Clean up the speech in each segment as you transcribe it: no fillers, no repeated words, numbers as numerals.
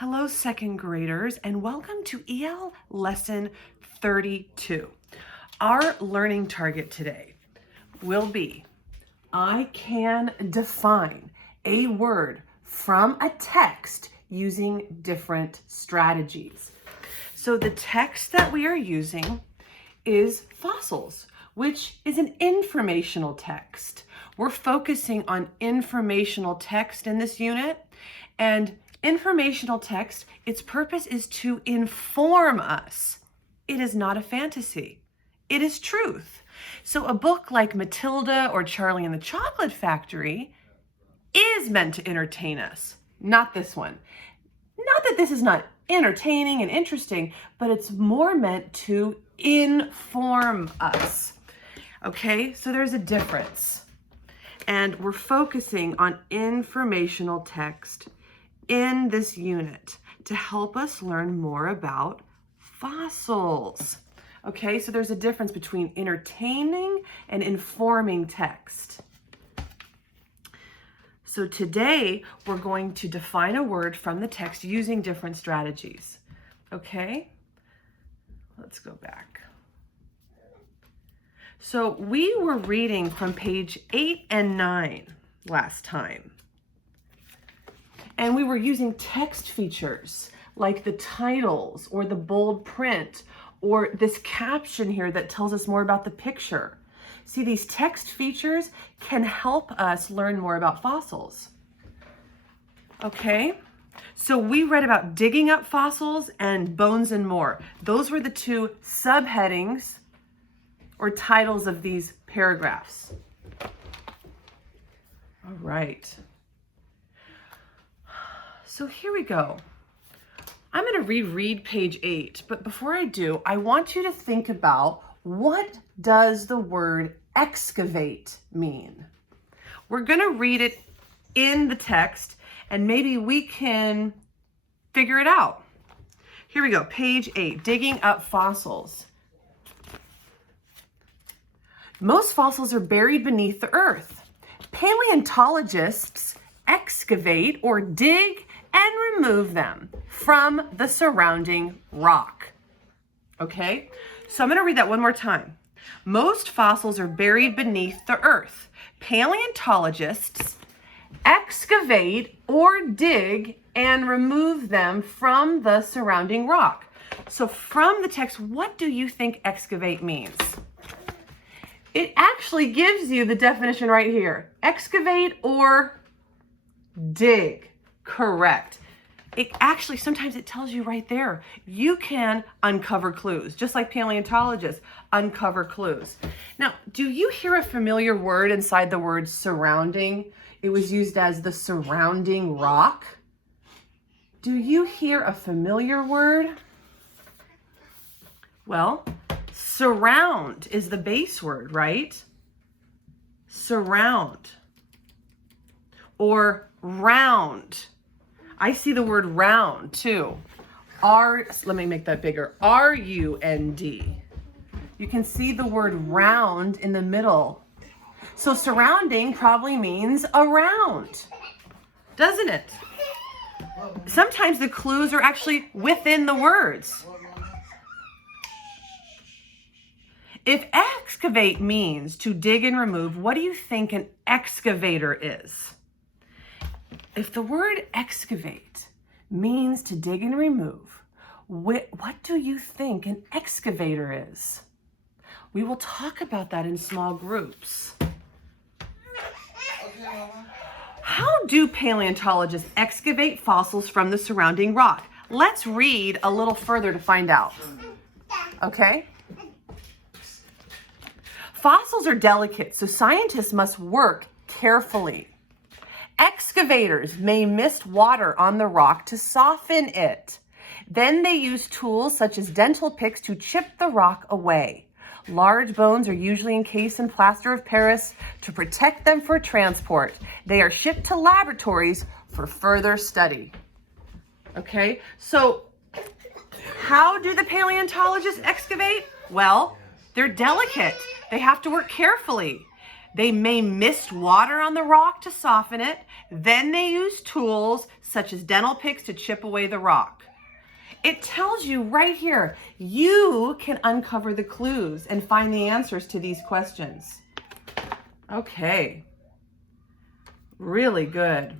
Hello, second graders, and welcome to EL Lesson 32. Our learning target today will be, I can define a word from a text using different strategies. So the text that we are using is fossils, which is an informational text. We're focusing on informational text in this unit, and informational text, its purpose is to inform us. It is not a fantasy. It is truth. So a book like Matilda or Charlie and the Chocolate Factory is meant to entertain us, not this one. Not that this is not entertaining and interesting, but it's more meant to inform us. Okay, so there's a difference. And we're focusing on informational text in this unit to help us learn more about fossils. Okay, so there's a difference between entertaining and informing text. So today we're going to define a word from the text using different strategies. Okay, let's go back. So we were reading from page 8 and 9 last time. And we were using text features like the titles or the bold print or this caption here that tells us more about the picture. See, these text features can help us learn more about fossils. Okay, so we read about digging up fossils and bones and more. Those were the two subheadings or titles of these paragraphs. All right. So here we go. I'm going to reread page 8, but before I do, I want you to think about, what does the word excavate mean? We're going to read it in the text and maybe we can figure it out. Here we go, page 8, digging up fossils. Most fossils are buried beneath the earth. Paleontologists excavate or dig and remove them from the surrounding rock. Okay, so I'm going to read that one more time. Most fossils are buried beneath the earth. Paleontologists excavate or dig and remove them from the surrounding rock. So from the text, what do you think excavate means? It actually gives you the definition right here. Excavate or dig. Correct. It actually, sometimes it tells you right there. You can uncover clues, just like paleontologists uncover clues. Now, do you hear a familiar word inside the word surrounding? It was used as the surrounding rock. Do you hear a familiar word? Well, surround is the base word, right? Surround. Or round. I see the word round too. Let me make that bigger. R-U-N-D. You can see the word round in the middle. So surrounding probably means around, doesn't it? Sometimes the clues are actually within the words. If excavate means to dig and remove, what do you think an excavator is? If the word excavate means to dig and remove, what do you think an excavator is? We will talk about that in small groups. How do paleontologists excavate fossils from the surrounding rock? Let's read a little further to find out. Okay? Fossils are delicate, so scientists must work carefully. Excavators may mist water on the rock to soften it. Then they use tools such as dental picks to chip the rock away. Large bones are usually encased in plaster of Paris to protect them for transport. They are shipped to laboratories for further study. Okay, so how do the paleontologists excavate? Well, they're delicate. They have to work carefully. They may mist water on the rock to soften it. Then they use tools such as dental picks to chip away the rock. It tells you right here, you can uncover the clues and find the answers to these questions. Okay, really good.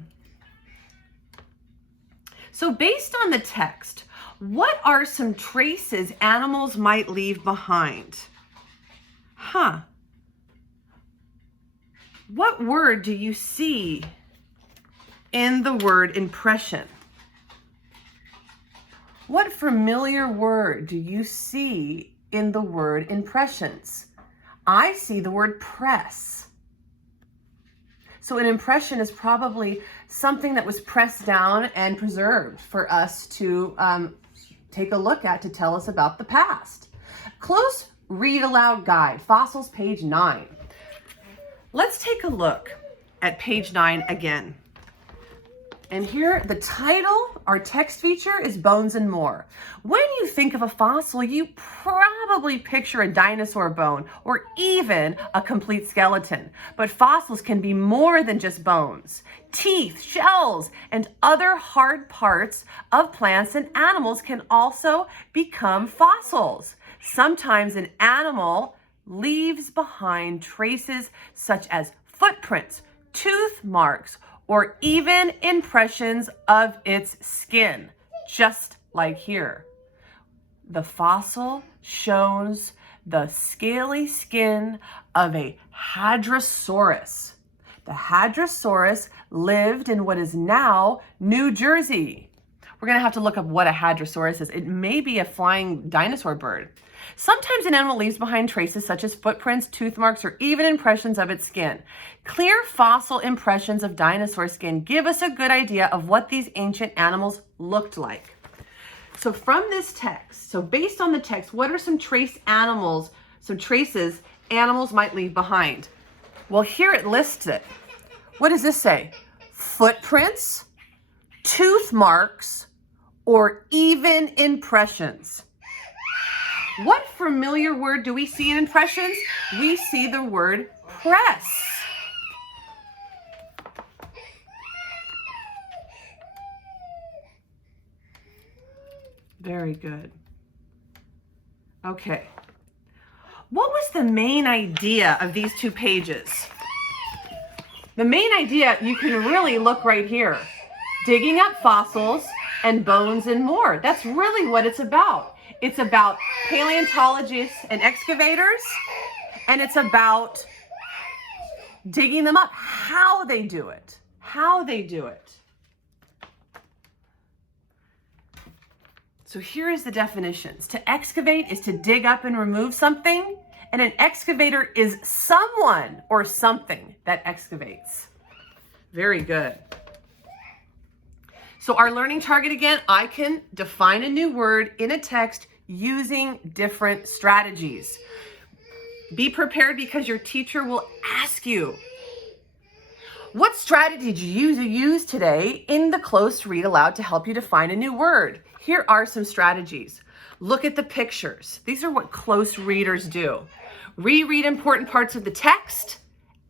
So based on the text, what are some traces animals might leave behind? What word do you see in the word impression? What familiar word do you see in the word impressions? I see the word press. So an impression is probably something that was pressed down and preserved for us to take a look at to tell us about the past. Close read aloud guide, fossils, page 9. Let's take a look at page 9 again. And here, the title, our text feature is Bones and More. When you think of a fossil, you probably picture a dinosaur bone or even a complete skeleton. But fossils can be more than just bones. Teeth, shells, and other hard parts of plants and animals can also become fossils. Sometimes an animal leaves behind traces such as footprints, tooth marks, or even impressions of its skin, just like here. The fossil shows the scaly skin of a hadrosaurus. The hadrosaurus lived in what is now New Jersey. We're gonna have to look up what a hadrosaurus is. It may be a flying dinosaur bird. Sometimes an animal leaves behind traces such as footprints, tooth marks, or even impressions of its skin. Clear fossil impressions of dinosaur skin give us a good idea of what these ancient animals looked like. So from this text, so based on the text, what are some traces animals might leave behind? Well, here it lists it. What does this say? Footprints, tooth marks, or even impressions. What familiar word do we see in impressions? We see the word press. Very good. Okay. What was the main idea of these two pages? The main idea, you can really look right here. Digging up fossils and bones and more. That's really what it's about. It's about paleontologists and excavators, and it's about digging them up, how they do it. So here is the definitions. To excavate is to dig up and remove something, and an excavator is someone or something that excavates. Very good. So our learning target again, I can define a new word in a text using different strategies. Be prepared because your teacher will ask you, what strategy did you use today in the close read aloud to help you define a new word? Here are some strategies. Look at the pictures. These are what close readers do. Reread important parts of the text,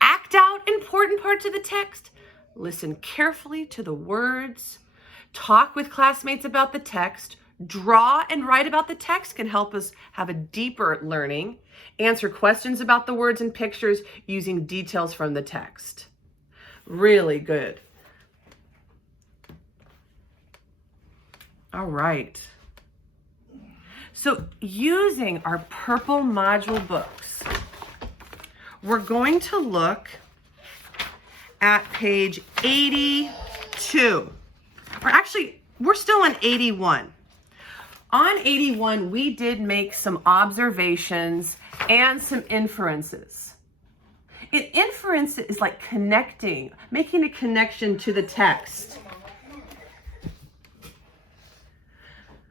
act out important parts of the text, listen carefully to the words, talk with classmates about the text, draw and write about the text can help us have a deeper learning, answer questions about the words and pictures using details from the text. Really good. All right. So using our purple module books, we're going to look at page 82. Or actually, we're still on 81. On 81, we did make some observations and some inferences. An inference is like connecting, making a connection to the text.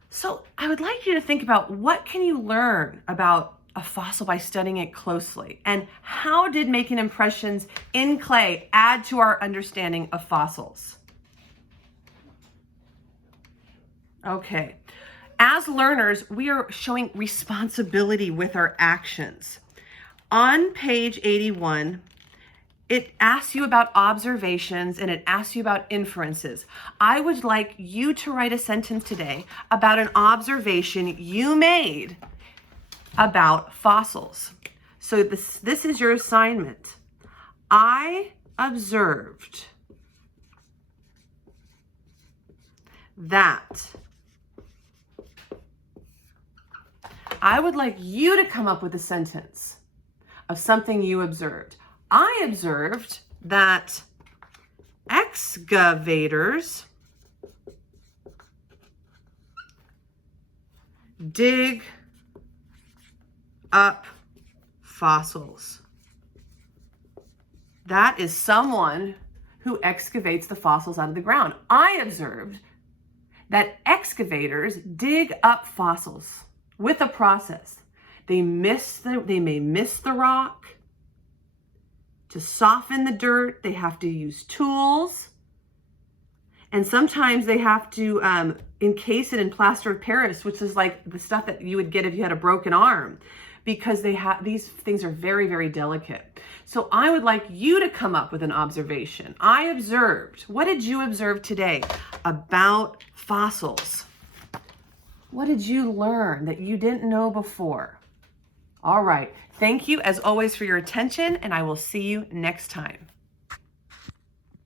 So I would like you to think about what can you learn about a fossil by studying it closely, and how did making impressions in clay add to our understanding of fossils? Okay, as learners, we are showing responsibility with our actions. On page 81, it asks you about observations and it asks you about inferences. I would like you to write a sentence today about an observation you made about fossils. So this is your assignment. I observed that. I would like you to come up with a sentence of something you observed. I observed that excavators dig up fossils. That is someone who excavates the fossils out of the ground. I observed that excavators dig up fossils with a process. They may miss the rock. To soften the dirt, they have to use tools. And sometimes they have to encase it in plaster of Paris, which is like the stuff that you would get if you had a broken arm, because these things are very, very delicate. So I would like you to come up with an observation. I observed. What did you observe today about fossils? What did you learn that you didn't know before? All right. Thank you, as always, for your attention, and I will see you next time.